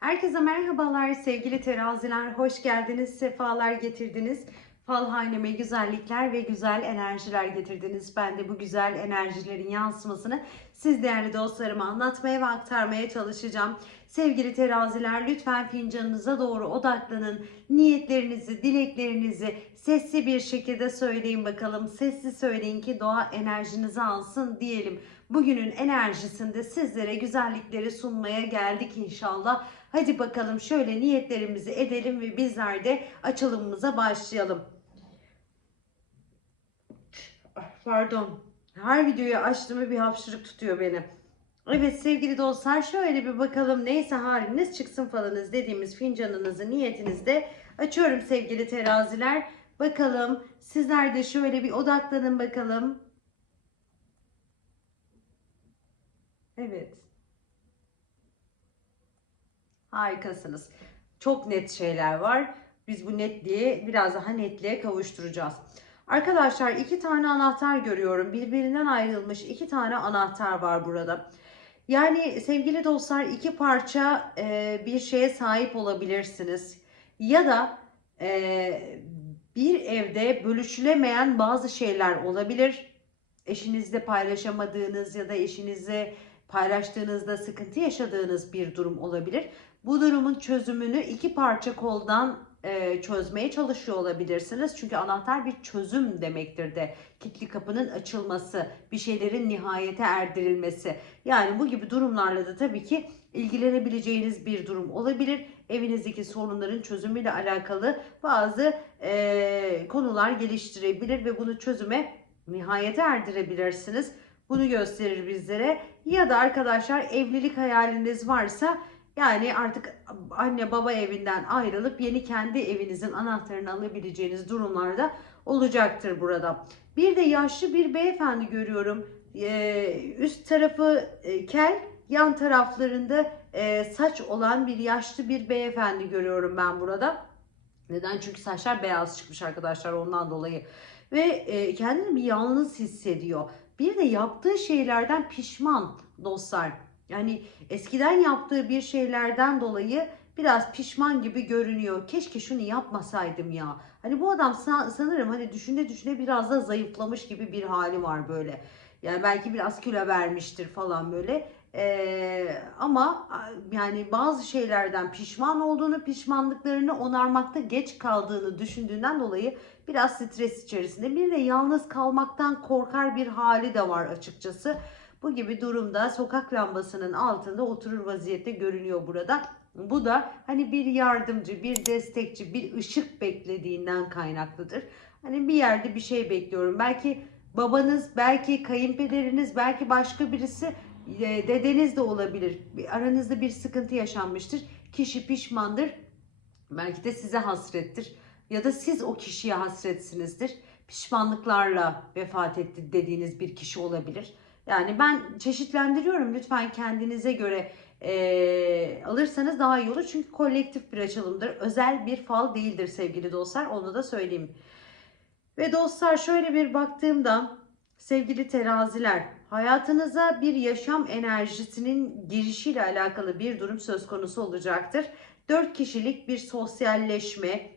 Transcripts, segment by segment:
Herkese merhabalar sevgili teraziler. Hoş geldiniz, sefalar getirdiniz. Fal haneme güzellikler ve güzel enerjiler getirdiniz. Ben de bu güzel enerjilerin yansımasını siz değerli dostlarıma anlatmaya ve aktarmaya çalışacağım. Sevgili teraziler lütfen fincanınıza doğru odaklanın. Niyetlerinizi, dileklerinizi sesli bir şekilde söyleyin bakalım. Sesli söyleyin ki doğa enerjinizi alsın diyelim. Bugünün enerjisinde sizlere güzellikleri sunmaya geldik inşallah. Hadi bakalım şöyle niyetlerimizi edelim ve bizler de açılımımıza başlayalım. Pardon. Her videoyu açtığımı bir hapşırık tutuyor beni. Evet sevgili dostlar şöyle bir bakalım neyse haliniz çıksın falanız dediğimiz fincanınızı niyetinizde açıyorum sevgili teraziler. Bakalım sizler de şöyle bir odaklanın bakalım. Evet. Harikasınız. Çok net şeyler var. Biz bu netliği biraz daha netliğe kavuşturacağız. Arkadaşlar iki tane anahtar görüyorum. Birbirinden ayrılmış iki tane anahtar var burada. Yani sevgili dostlar iki parça e, bir şeye sahip olabilirsiniz. Ya da e, bir evde bölüşülemeyen bazı şeyler olabilir. Eşinizle paylaşamadığınız ya da eşinizle paylaştığınızda sıkıntı yaşadığınız bir durum olabilir. Bu durumun çözümünü iki parça koldan e, çözmeye çalışıyor olabilirsiniz. Çünkü anahtar bir çözüm demektir de. Kilitli kapının açılması, bir şeylerin nihayete erdirilmesi. Yani bu gibi durumlarla da tabii ki ilgilenebileceğiniz bir durum olabilir. Evinizdeki sorunların çözümüyle alakalı bazı e, konular geliştirebilir ve bunu çözüme nihayete erdirebilirsiniz. Bunu gösterir bizlere. Ya da arkadaşlar evlilik hayaliniz varsa yani artık anne baba evinden ayrılıp yeni kendi evinizin anahtarını alabileceğiniz durumlarda olacaktır burada. Bir de yaşlı bir beyefendi görüyorum. Ee, üst tarafı e, kel, yan taraflarında e, saç olan bir yaşlı bir beyefendi görüyorum ben burada. Neden? Çünkü saçlar beyaz çıkmış arkadaşlar ondan dolayı. Ve e, kendini bir yalnız hissediyor. Bir de yaptığı şeylerden pişman dostlar. Yani eskiden yaptığı bir şeylerden dolayı biraz pişman gibi görünüyor. Keşke şunu yapmasaydım ya. Hani bu adam sanırım hani düşüne düşüne biraz da zayıflamış gibi bir hali var böyle. Yani belki biraz kilo vermiştir falan böyle. Ee, ama yani bazı şeylerden pişman olduğunu, pişmanlıklarını onarmakta geç kaldığını düşündüğünden dolayı biraz stres içerisinde. Bir de yalnız kalmaktan korkar bir hali de var açıkçası. Bu gibi durumda sokak lambasının altında oturur vaziyette görünüyor burada. Bu da hani bir yardımcı, bir destekçi, bir ışık beklediğinden kaynaklıdır. Hani bir yerde bir şey bekliyorum. Belki babanız, belki kayınpederiniz, belki başka birisi e, dedeniz de olabilir. Aranızda bir sıkıntı yaşanmıştır. Kişi pişmandır. Belki de size hasrettir. Ya da siz o kişiye hasretsinizdir. Pişmanlıklarla vefat etti dediğiniz bir kişi olabilir. Yani ben çeşitlendiriyorum. Lütfen kendinize göre e, alırsanız daha iyi olur. Çünkü kolektif bir açılımdır. Özel bir fal değildir sevgili dostlar. Onu da söyleyeyim. Ve dostlar şöyle bir baktığımda sevgili teraziler hayatınıza bir yaşam enerjisinin girişiyle alakalı bir durum söz konusu olacaktır. 4 kişilik bir sosyalleşme,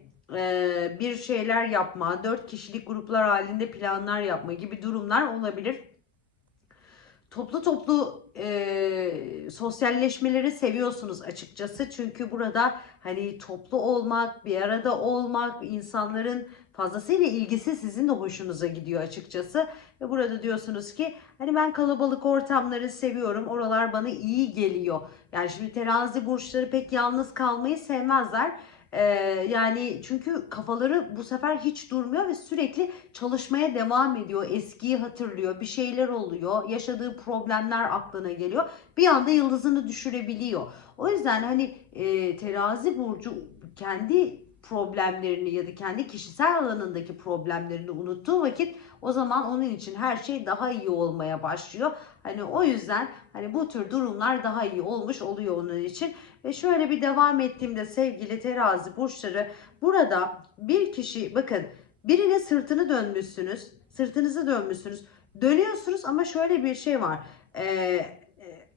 bir şeyler yapma, 4 kişilik gruplar halinde planlar yapma gibi durumlar olabilir toplu toplu e, sosyalleşmeleri seviyorsunuz açıkçası. Çünkü burada hani toplu olmak, bir arada olmak, insanların fazlasıyla ilgisi sizin de hoşunuza gidiyor açıkçası. Ve burada diyorsunuz ki hani ben kalabalık ortamları seviyorum. Oralar bana iyi geliyor. Yani şimdi terazi burçları pek yalnız kalmayı sevmezler. Ee, yani çünkü kafaları bu sefer hiç durmuyor ve sürekli çalışmaya devam ediyor. Eskiyi hatırlıyor, bir şeyler oluyor, yaşadığı problemler aklına geliyor. Bir anda yıldızını düşürebiliyor. O yüzden hani e, terazi burcu kendi problemlerini ya da kendi kişisel alanındaki problemlerini unuttuğu vakit o zaman onun için her şey daha iyi olmaya başlıyor. Hani o yüzden hani bu tür durumlar daha iyi olmuş oluyor onun için. Ve şöyle bir devam ettiğimde sevgili terazi burçları burada bir kişi bakın birine sırtını dönmüşsünüz. Sırtınızı dönmüşsünüz. Dönüyorsunuz ama şöyle bir şey var. Ee,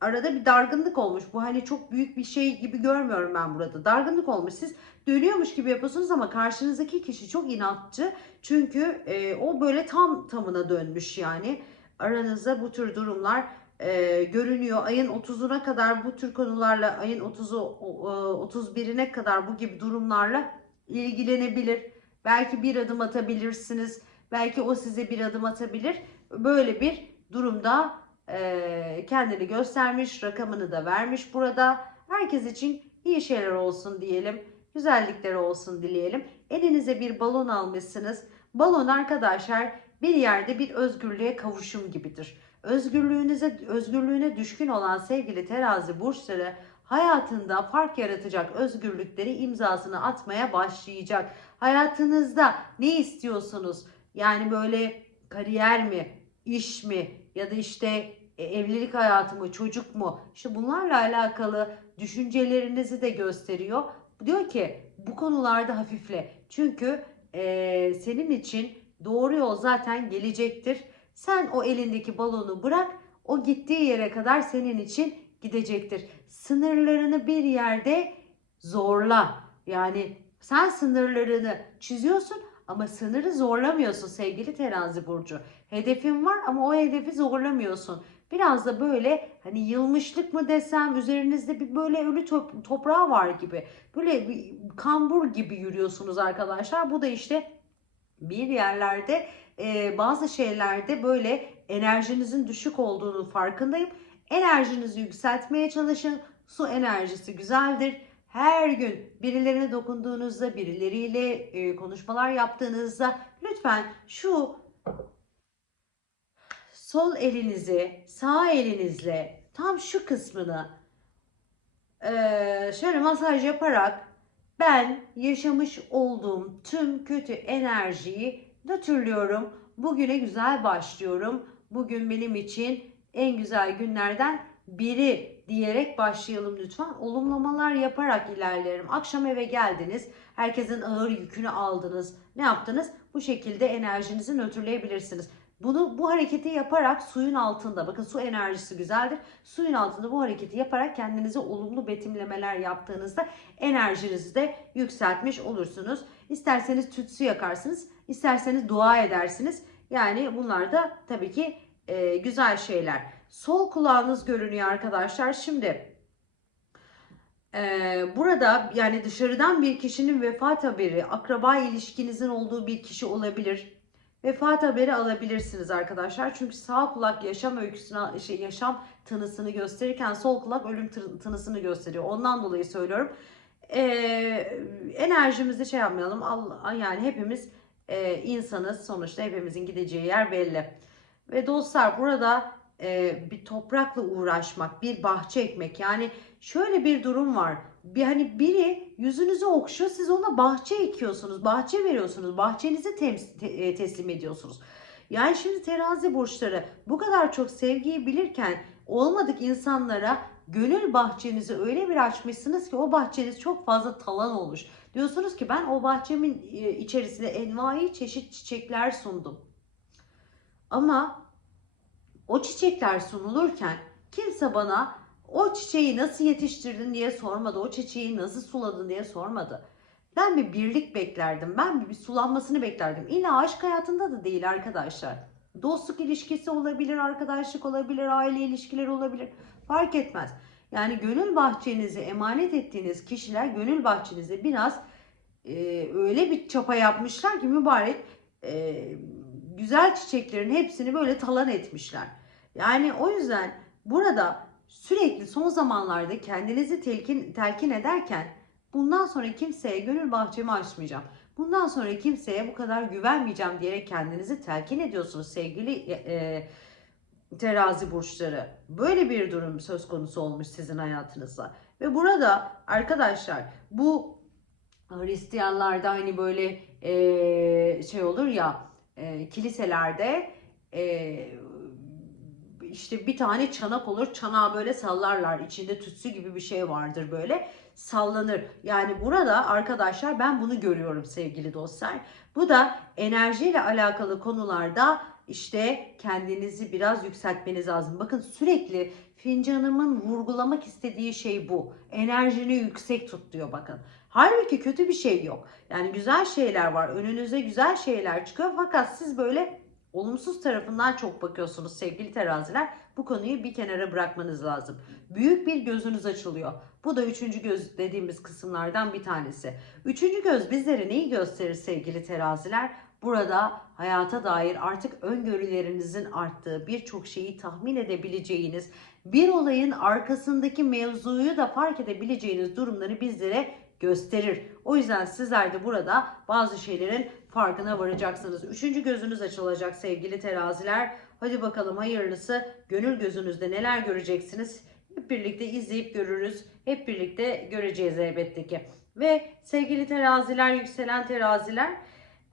arada bir dargınlık olmuş. Bu hani çok büyük bir şey gibi görmüyorum ben burada. Dargınlık olmuş. Siz dönüyormuş gibi yapıyorsunuz ama karşınızdaki kişi çok inatçı. Çünkü e, o böyle tam tamına dönmüş yani. Aranızda bu tür durumlar e, görünüyor. Ayın 30'una kadar bu tür konularla, ayın 30'u o- e, 31'ine kadar bu gibi durumlarla ilgilenebilir. Belki bir adım atabilirsiniz. Belki o size bir adım atabilir. Böyle bir durumda kendini göstermiş, rakamını da vermiş burada. Herkes için iyi şeyler olsun diyelim. Güzellikleri olsun dileyelim. Elinize bir balon almışsınız. Balon arkadaşlar bir yerde bir özgürlüğe kavuşum gibidir. Özgürlüğünüze, özgürlüğüne düşkün olan sevgili terazi burçları hayatında fark yaratacak özgürlükleri imzasını atmaya başlayacak. Hayatınızda ne istiyorsunuz? Yani böyle kariyer mi, iş mi ya da işte e, evlilik hayatı mı, çocuk mu? İşte bunlarla alakalı düşüncelerinizi de gösteriyor. Diyor ki bu konularda hafifle. Çünkü e, senin için doğru yol zaten gelecektir. Sen o elindeki balonu bırak. O gittiği yere kadar senin için gidecektir. Sınırlarını bir yerde zorla. Yani sen sınırlarını çiziyorsun ama sınırı zorlamıyorsun sevgili terazi burcu. Hedefin var ama o hedefi zorlamıyorsun. Biraz da böyle hani yılmışlık mı desem üzerinizde bir böyle ölü top- toprağı var gibi. Böyle bir kambur gibi yürüyorsunuz arkadaşlar. Bu da işte bir yerlerde e, bazı şeylerde böyle enerjinizin düşük olduğunu farkındayım. Enerjinizi yükseltmeye çalışın. Su enerjisi güzeldir. Her gün birilerine dokunduğunuzda, birileriyle e, konuşmalar yaptığınızda lütfen şu sol elinizi sağ elinizle tam şu kısmını e, şöyle masaj yaparak ben yaşamış olduğum tüm kötü enerjiyi nötrlüyorum. Bugüne güzel başlıyorum. Bugün benim için en güzel günlerden biri diyerek başlayalım lütfen. Olumlamalar yaparak ilerlerim. Akşam eve geldiniz. Herkesin ağır yükünü aldınız. Ne yaptınız? Bu şekilde enerjinizi nötrleyebilirsiniz. Bunu bu hareketi yaparak suyun altında bakın su enerjisi güzeldir. Suyun altında bu hareketi yaparak kendinize olumlu betimlemeler yaptığınızda enerjinizi de yükseltmiş olursunuz. İsterseniz tütsü yakarsınız, isterseniz dua edersiniz. Yani bunlar da tabii ki e, güzel şeyler. Sol kulağınız görünüyor arkadaşlar. Şimdi e, burada yani dışarıdan bir kişinin vefat haberi, akraba ilişkinizin olduğu bir kişi olabilir. Vefat haberi alabilirsiniz arkadaşlar. Çünkü sağ kulak yaşam öyküsünü, şey, yaşam tınısını gösterirken sol kulak ölüm tınısını gösteriyor. Ondan dolayı söylüyorum. E, enerjimizi şey yapmayalım. Allah, yani hepimiz e, insanız. Sonuçta hepimizin gideceği yer belli. Ve dostlar burada e, bir toprakla uğraşmak, bir bahçe ekmek. Yani şöyle bir durum var. Bir hani biri yüzünüzü okşuyor, siz ona bahçe ekiyorsunuz, bahçe veriyorsunuz, bahçenizi tems- te- e, teslim ediyorsunuz. Yani şimdi terazi burçları bu kadar çok sevgiyi bilirken olmadık insanlara gönül bahçenizi öyle bir açmışsınız ki o bahçeniz çok fazla talan olmuş. Diyorsunuz ki ben o bahçemin e, içerisine envai çeşit çiçekler sundum. Ama o çiçekler sunulurken kimse bana o çiçeği nasıl yetiştirdin diye sormadı. O çiçeği nasıl suladın diye sormadı. Ben bir birlik beklerdim. Ben bir, sulanmasını beklerdim. İlla aşk hayatında da değil arkadaşlar. Dostluk ilişkisi olabilir, arkadaşlık olabilir, aile ilişkileri olabilir. Fark etmez. Yani gönül bahçenizi emanet ettiğiniz kişiler gönül bahçenize biraz e, öyle bir çapa yapmışlar ki mübarek e, güzel çiçeklerin hepsini böyle talan etmişler. Yani o yüzden burada sürekli son zamanlarda kendinizi telkin, telkin ederken bundan sonra kimseye gönül bahçemi açmayacağım. Bundan sonra kimseye bu kadar güvenmeyeceğim diyerek kendinizi telkin ediyorsunuz sevgili e, terazi burçları. Böyle bir durum söz konusu olmuş sizin hayatınızda. Ve burada arkadaşlar bu Hristiyanlarda hani böyle e, şey olur ya e, kiliselerde e, işte bir tane çanak olur. Çanağı böyle sallarlar. İçinde tütsü gibi bir şey vardır böyle. Sallanır. Yani burada arkadaşlar ben bunu görüyorum sevgili dostlar. Bu da enerjiyle alakalı konularda işte kendinizi biraz yükseltmeniz lazım. Bakın sürekli fincanımın vurgulamak istediği şey bu. Enerjini yüksek tut diyor bakın. Halbuki kötü bir şey yok. Yani güzel şeyler var. Önünüze güzel şeyler çıkıyor. Fakat siz böyle olumsuz tarafından çok bakıyorsunuz sevgili teraziler. Bu konuyu bir kenara bırakmanız lazım. Büyük bir gözünüz açılıyor. Bu da üçüncü göz dediğimiz kısımlardan bir tanesi. Üçüncü göz bizlere neyi gösterir sevgili teraziler? Burada hayata dair artık öngörülerinizin arttığı, birçok şeyi tahmin edebileceğiniz, bir olayın arkasındaki mevzuyu da fark edebileceğiniz durumları bizlere gösterir. O yüzden sizler de burada bazı şeylerin farkına varacaksınız. Üçüncü gözünüz açılacak sevgili teraziler. Hadi bakalım hayırlısı. Gönül gözünüzde neler göreceksiniz? Hep birlikte izleyip görürüz. Hep birlikte göreceğiz elbette ki. Ve sevgili teraziler, yükselen teraziler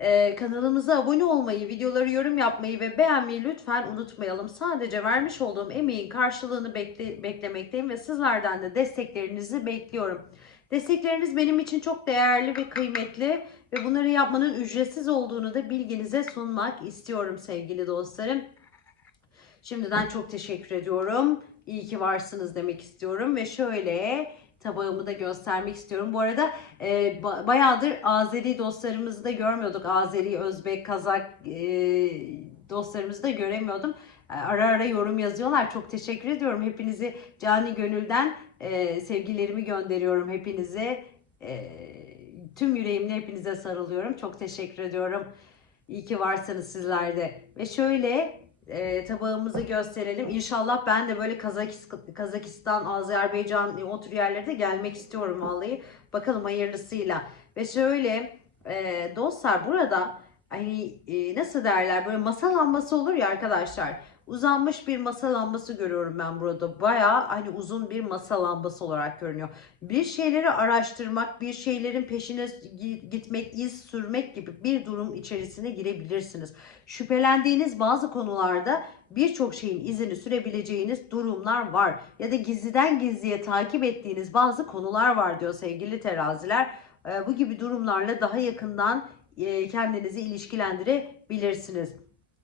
ee, kanalımıza abone olmayı, videoları yorum yapmayı ve beğenmeyi lütfen unutmayalım. Sadece vermiş olduğum emeğin karşılığını bekle, beklemekteyim ve sizlerden de desteklerinizi bekliyorum. Destekleriniz benim için çok değerli ve kıymetli ve bunları yapmanın ücretsiz olduğunu da bilginize sunmak istiyorum sevgili dostlarım. Şimdiden çok teşekkür ediyorum. İyi ki varsınız demek istiyorum ve şöyle tabağımı da göstermek istiyorum. Bu arada e, ba- bayağıdır Azeri dostlarımızı da görmüyorduk. Azeri, Özbek, Kazak e, dostlarımızı da göremiyordum. E, Ara ara yorum yazıyorlar. Çok teşekkür ediyorum. Hepinizi cani gönülden e, sevgilerimi gönderiyorum hepinize. E, tüm yüreğimle hepinize sarılıyorum. Çok teşekkür ediyorum. İyi ki varsınız sizler de. Ve şöyle e, tabağımızı gösterelim. İnşallah ben de böyle Kazakistan, Azerbaycan o tür yerlere de gelmek istiyorum vallahi. Bakalım hayırlısıyla. Ve şöyle e, dostlar burada hani e, nasıl derler böyle masa lambası olur ya arkadaşlar. Uzanmış bir masa lambası görüyorum ben burada. Bayağı hani uzun bir masa lambası olarak görünüyor. Bir şeyleri araştırmak, bir şeylerin peşine gi- gitmek, iz sürmek gibi bir durum içerisine girebilirsiniz. Şüphelendiğiniz bazı konularda birçok şeyin izini sürebileceğiniz durumlar var. Ya da gizliden gizliye takip ettiğiniz bazı konular var diyor sevgili teraziler. Bu gibi durumlarla daha yakından kendinizi ilişkilendirebilirsiniz.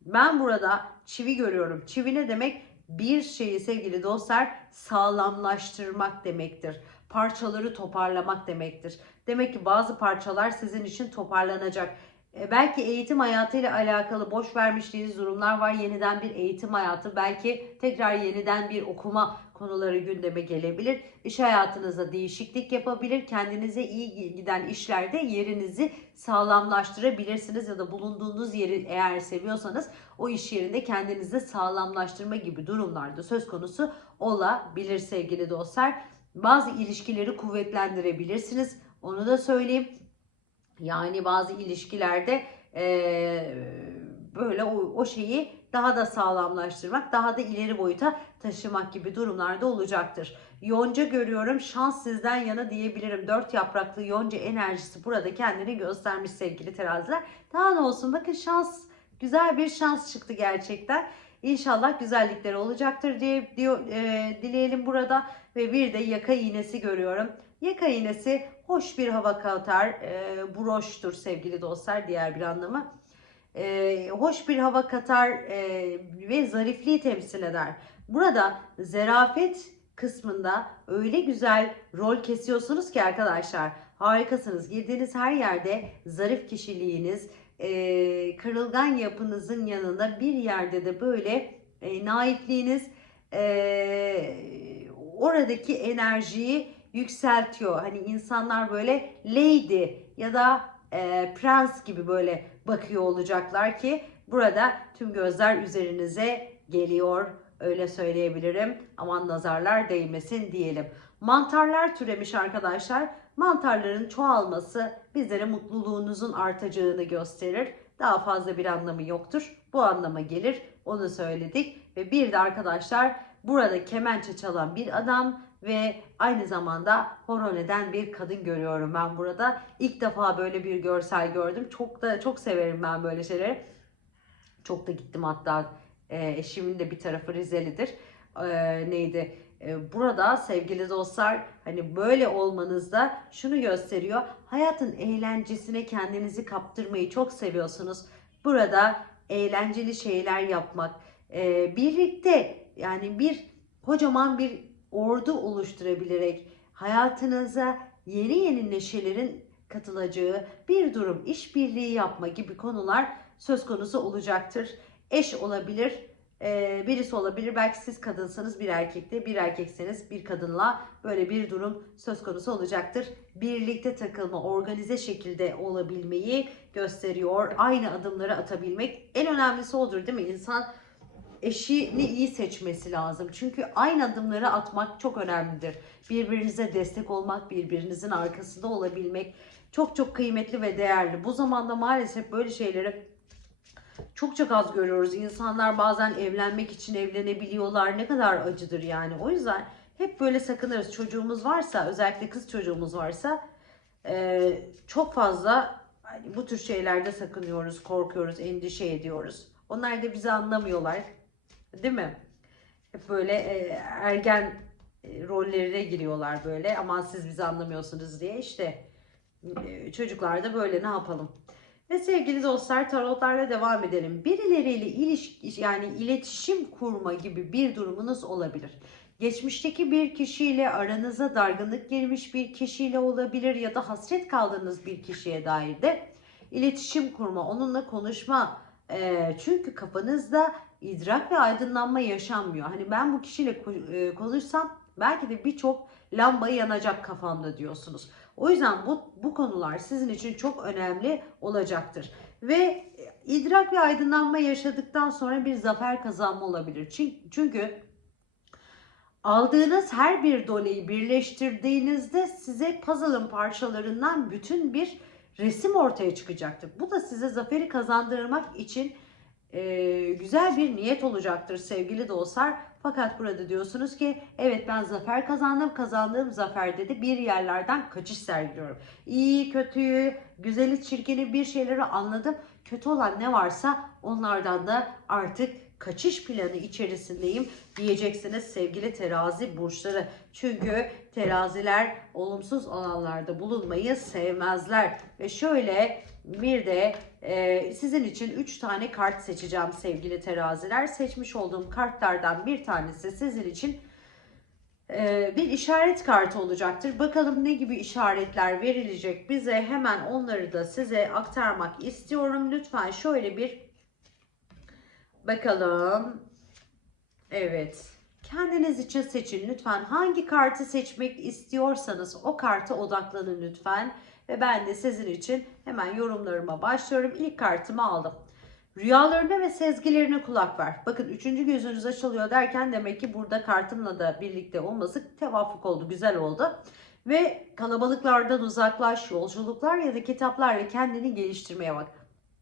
Ben burada çivi görüyorum. Çivi ne demek? Bir şeyi sevgili dostlar sağlamlaştırmak demektir. Parçaları toparlamak demektir. Demek ki bazı parçalar sizin için toparlanacak. E, Belki eğitim hayatıyla alakalı boş vermişliğiniz durumlar var. Yeniden bir eğitim hayatı, belki tekrar yeniden bir okuma konuları gündeme gelebilir. İş hayatınızda değişiklik yapabilir. Kendinize iyi giden işlerde yerinizi sağlamlaştırabilirsiniz ya da bulunduğunuz yeri eğer seviyorsanız o iş yerinde kendinizi sağlamlaştırma gibi durumlarda söz konusu olabilir sevgili dostlar. Bazı ilişkileri kuvvetlendirebilirsiniz. Onu da söyleyeyim. Yani bazı ilişkilerde eee, böyle o, o şeyi daha da sağlamlaştırmak, daha da ileri boyuta taşımak gibi durumlarda olacaktır. Yonca görüyorum, şans sizden yana diyebilirim. Dört yapraklı yonca enerjisi burada kendini göstermiş sevgili teraziler. Daha ne olsun bakın şans, güzel bir şans çıktı gerçekten. İnşallah güzellikleri olacaktır diye diyor, eee, dileyelim burada. Ve bir de yaka iğnesi görüyorum. Yaka iğnesi hoş bir hava katar, e, broştur sevgili dostlar diğer bir anlamı. E, hoş bir hava katar e, ve zarifliği temsil eder. Burada zerafet kısmında öyle güzel rol kesiyorsunuz ki arkadaşlar harikasınız. Girdiğiniz her yerde zarif kişiliğiniz, e, kırılgan yapınızın yanında bir yerde de böyle e, naifliğiniz, e, oradaki enerjiyi yükseltiyor. Hani insanlar böyle lady ya da e, prens gibi böyle bakıyor olacaklar ki burada tüm gözler üzerinize geliyor. Öyle söyleyebilirim. Aman nazarlar değmesin diyelim. Mantarlar türemiş arkadaşlar. Mantarların çoğalması bizlere mutluluğunuzun artacağını gösterir. Daha fazla bir anlamı yoktur. Bu anlama gelir. Onu söyledik. Ve bir de arkadaşlar burada kemençe çalan bir adam ve aynı zamanda horon eden bir kadın görüyorum ben burada. İlk defa böyle bir görsel gördüm. Çok da çok severim ben böyle şeyleri. Çok da gittim hatta e, eşimin de bir tarafı Rizeli'dir. E, neydi? E, burada sevgili dostlar hani böyle olmanızda şunu gösteriyor. Hayatın eğlencesine kendinizi kaptırmayı çok seviyorsunuz. Burada eğlenceli şeyler yapmak, e, birlikte yani bir kocaman bir ordu oluşturabilerek hayatınıza yeni yeni neşelerin katılacağı bir durum, işbirliği yapma gibi konular söz konusu olacaktır. Eş olabilir, e, birisi olabilir. Belki siz kadınsanız bir erkekle, bir erkekseniz bir kadınla böyle bir durum söz konusu olacaktır. Birlikte takılma, organize şekilde olabilmeyi gösteriyor. Aynı adımları atabilmek en önemlisi odur değil mi? İnsan eşini iyi seçmesi lazım. Çünkü aynı adımları atmak çok önemlidir. Birbirinize destek olmak, birbirinizin arkasında olabilmek çok çok kıymetli ve değerli. Bu zamanda maalesef böyle şeyleri çok çok az görüyoruz. İnsanlar bazen evlenmek için evlenebiliyorlar. Ne kadar acıdır yani. O yüzden hep böyle sakınırız. Çocuğumuz varsa, özellikle kız çocuğumuz varsa eee, çok fazla hani bu tür şeylerde sakınıyoruz, korkuyoruz, endişe ediyoruz. Onlar da bizi anlamıyorlar. Değil mi? Hep böyle e, ergen e, rollerine giriyorlar böyle. Aman siz bizi anlamıyorsunuz diye. İşte e, çocuklar da böyle ne yapalım? Ve sevgili dostlar tarotlarla devam edelim. Birileriyle ilişki yani iletişim kurma gibi bir durumunuz olabilir. Geçmişteki bir kişiyle aranıza dargınlık girmiş bir kişiyle olabilir ya da hasret kaldığınız bir kişiye dair de iletişim kurma, onunla konuşma. Ee, çünkü kafanızda idrak ve aydınlanma yaşanmıyor. Hani ben bu kişiyle ko- e, konuşsam belki de birçok lamba yanacak kafamda diyorsunuz. O yüzden bu, bu konular sizin için çok önemli olacaktır. Ve idrak ve aydınlanma yaşadıktan sonra bir zafer kazanma olabilir. Çünkü, çünkü aldığınız her bir doneyi birleştirdiğinizde size puzzle'ın parçalarından bütün bir resim ortaya çıkacaktır. Bu da size zaferi kazandırmak için e, güzel bir niyet olacaktır sevgili dostlar. Fakat burada diyorsunuz ki evet ben zafer kazandım. Kazandığım zaferde de bir yerlerden kaçış sergiliyorum. İyi, kötüyü, güzeli, çirkini bir şeyleri anladım. Kötü olan ne varsa onlardan da artık kaçış planı içerisindeyim diyeceksiniz sevgili terazi burçları. Çünkü teraziler olumsuz alanlarda bulunmayı sevmezler. Ve şöyle bir de e, sizin için 3 tane kart seçeceğim sevgili teraziler. Seçmiş olduğum kartlardan bir tanesi sizin için e, bir işaret kartı olacaktır. Bakalım ne gibi işaretler verilecek bize. Hemen onları da size aktarmak istiyorum. Lütfen şöyle bir bakalım. Evet. Kendiniz için seçin lütfen. Hangi kartı seçmek istiyorsanız o karta odaklanın lütfen. Ve ben de sizin için hemen yorumlarıma başlıyorum. İlk kartımı aldım. Rüyalarına ve sezgilerine kulak ver. Bakın üçüncü gözünüz açılıyor derken demek ki burada kartımla da birlikte olması tevafuk oldu, güzel oldu. Ve kalabalıklardan uzaklaş, yolculuklar ya da kitaplarla kendini geliştirmeye bak.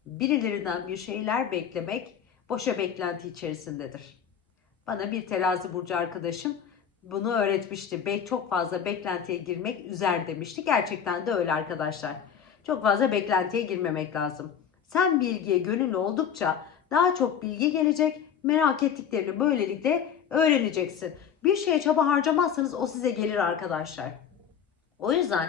Birilerinden bir şeyler beklemek boşa beklenti içerisindedir. Bana bir terazi burcu arkadaşım bunu öğretmişti. Be çok fazla beklentiye girmek üzer demişti. Gerçekten de öyle arkadaşlar. Çok fazla beklentiye girmemek lazım. Sen bilgiye gönüllü oldukça daha çok bilgi gelecek. Merak ettiklerini böylelikle öğreneceksin. Bir şeye çaba harcamazsanız o size gelir arkadaşlar. O yüzden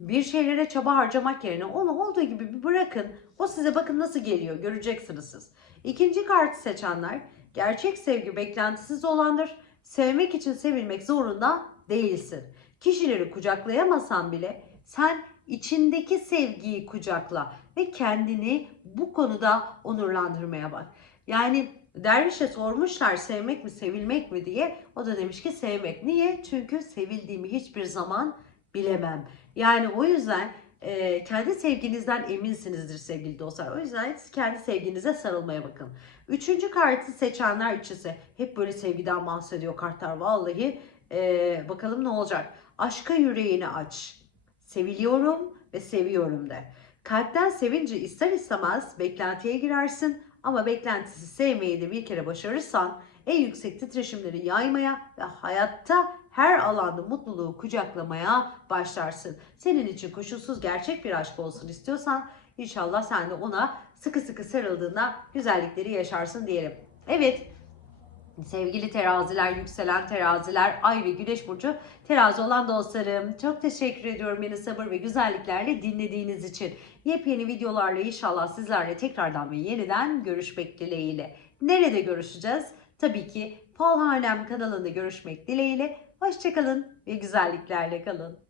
bir şeylere çaba harcamak yerine onu olduğu gibi bir bırakın. O size bakın nasıl geliyor göreceksiniz siz. İkinci kartı seçenler gerçek sevgi beklentisiz olandır. Sevmek için sevilmek zorunda değilsin. Kişileri kucaklayamasan bile sen içindeki sevgiyi kucakla ve kendini bu konuda onurlandırmaya bak. Yani dervişe sormuşlar sevmek mi sevilmek mi diye. O da demiş ki sevmek. Niye? Çünkü sevildiğimi hiçbir zaman bilemem. Yani o yüzden e, kendi sevginizden eminsinizdir sevgili dostlar. O yüzden kendi sevginize sarılmaya bakın. Üçüncü kartı seçenler için ise hep böyle sevgiden bahsediyor kartlar. Vallahi e, bakalım ne olacak. Aşka yüreğini aç. Seviliyorum ve seviyorum de. Kalpten sevince ister istemez beklentiye girersin ama beklentisi sevmeyi de bir kere başarırsan en yüksek titreşimleri yaymaya ve hayatta her alanda mutluluğu kucaklamaya başlarsın. Senin için koşulsuz gerçek bir aşk olsun istiyorsan inşallah sen de ona sıkı sıkı sarıldığında güzellikleri yaşarsın diyelim. Evet Sevgili teraziler, yükselen teraziler, ay ve güneş burcu terazi olan dostlarım. Çok teşekkür ediyorum beni sabır ve güzelliklerle dinlediğiniz için. Yepyeni videolarla inşallah sizlerle tekrardan ve yeniden görüşmek dileğiyle. Nerede görüşeceğiz? Tabii ki Falhanem kanalında görüşmek dileğiyle. Hoşçakalın ve güzelliklerle kalın.